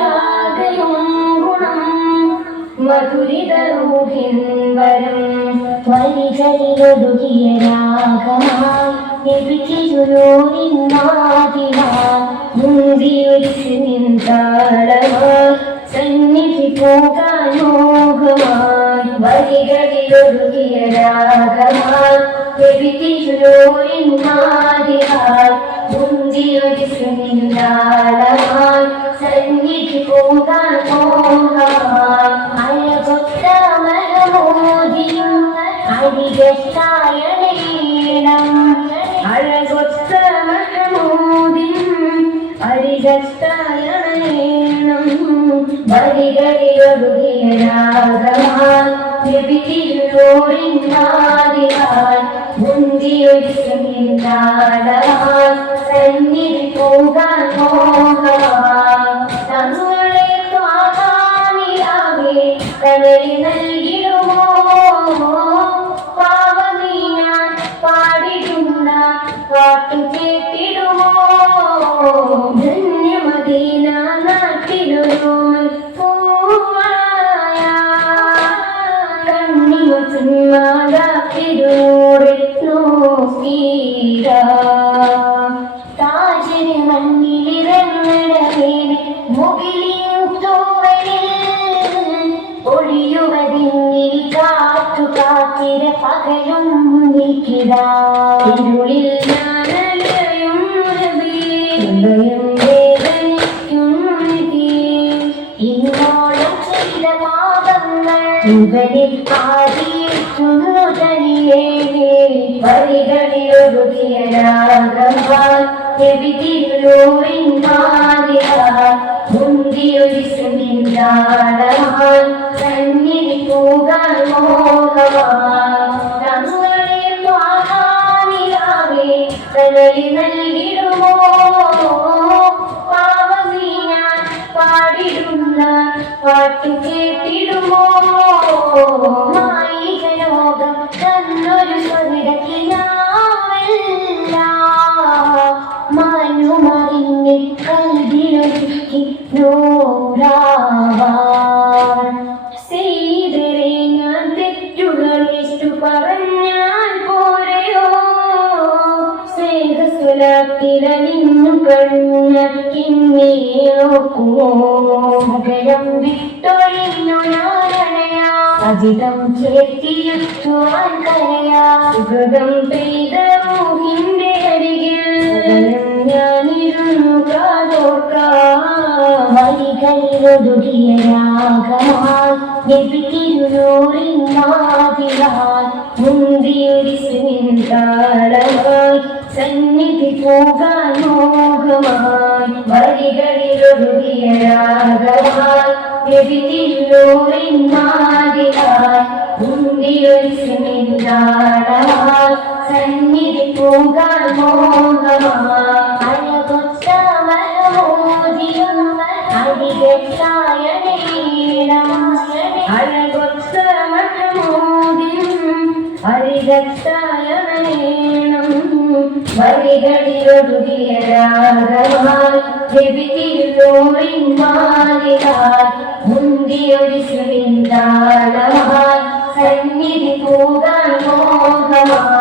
മതിയാകയും ഗുണം മധുരിതരൂഹിൻ വരും വരികളിലൊടുകിയ രാഗമായി ലഭിച്ചിരുളൂരിൻ നാദിനായി മുന്തിയൊരിച്ച് നിൻതാളമായി സന്നിധി പോകാൻ മോഹമായി വരികളിലൊടുകിയ രാഗമായി ലഭിച്ചിരുളൂരിൻ നാദിനായി മുന്തിയൊരിച്ച് നിൻതാളമായി സന്നിധി പോകാൻ മോഹമായി അഴകൊത്ത മഹമൂദിയും അരികത്തായണം അഴകൊത്ത മഹമൂദിയും അരികത്തായണം വരികളിലൊടുകിയ രാഗമായി ലഭിച്ചിരുളൂരിൻ നാദിനായി മുന്തിയൊരിച്ച് നിൻതാളമായി സന്നിധി പോകാൻ മോഹമായി തങ്ങളെ ത്വാഹാനിയാകെ കനലി നൽകിടുമോ പാവനീ ഞാൻ പാടിടുന്ന പാട്ടു കേട്ടിടുമോ ധന്യമദീന നാട്ടിലൊരു പൂവായ കണ്ണിമത്തിന്മാതാക്കിലൂടെ നോക്കീര താജിന് മണ്ണിലിറങ്ങടമേനെ മുകിലിൻ തൂവലിൽ ഒഴിയുവതിന്നിൽ കാറ്റു കാത്തിര പകലും നീക്കിടാ ഇരുളിൽ ഞാനലയും ഹൃദയം വേദനിക്കും ഇന്നോളം ചെയ്ത പാപങ്ങൾ ഇവരിൽ ആദിയിട്ടുന്നു തനിയേ വരികളിലൊടുകിയ രാഗമായി ലഭിച്ചിരുളൂരിൻ നാദിനായി മുന്തിയൊരിച്ച് നിൻതാളമായി സന്നിധി പോകാൻ മോഹമായി തങ്ങളെ ത്വാഹാനിയാകെ കനലി നൽകിടുമോ പാവനീ ഞാൻ പാടിടുന്ന പാട്ടു കേട്ടിടുമോ മായികലോകം തന്നൊരു സ്വർഗത്തിനാവല്ല മാനുമറിഞ്ഞ് കൽവിലൊരുക്കി നൂറാവാൻ ചെയ്തരെ ഞാൻ തെറ്റുകളേറ്റു പറഞ്ഞാൽ പോരെയോ സ്നേഹസ്വലത്തിലലിഞ്ഞു കഴിഞ്ഞ കിന്നേ നോക്കുമോ മകരം വിട്ടൊഴിഞ്ഞു ഞാനണയാ അജിതം ചേർത്തിയുറ്റുവാൻ കരയാ സുഹൃതം പെയ്ത റൂഹിന്റെ അരികിൽ ഞാനിരുന്നു കാതോർക്കാം വരികളിലൊടുകിയ രാഗമായി ലഭിച്ചിരുളൂരിൻ നാദിനായി മുന്തിയൊരിച്ച് നിൻതാളമായി സന്നിധി പോകാൻ മോഹമായി വരികളിലൊടുകിയ രാഗമായി ലഭിച്ചിരുളൂരിൻ നാദിനായി മുന്തിയൊരിച്ച് നിൻതാളമായി സന്നിധി പോകാൻ മോഹമായി അഴകൊത്ത മഹമൂദിയും അരികത്തായണം അഴകൊത്ത മഹമൂദിയും അരികത്തായണം വരികളിലൊടുകിയ രാഗമായി ലഭിച്ചിരുളൂരിൻ നാദിനായി മുന്തിയൊരിച്ച് നിൻതാളമായി സന്നിധി പോകാൻ മോഹമായി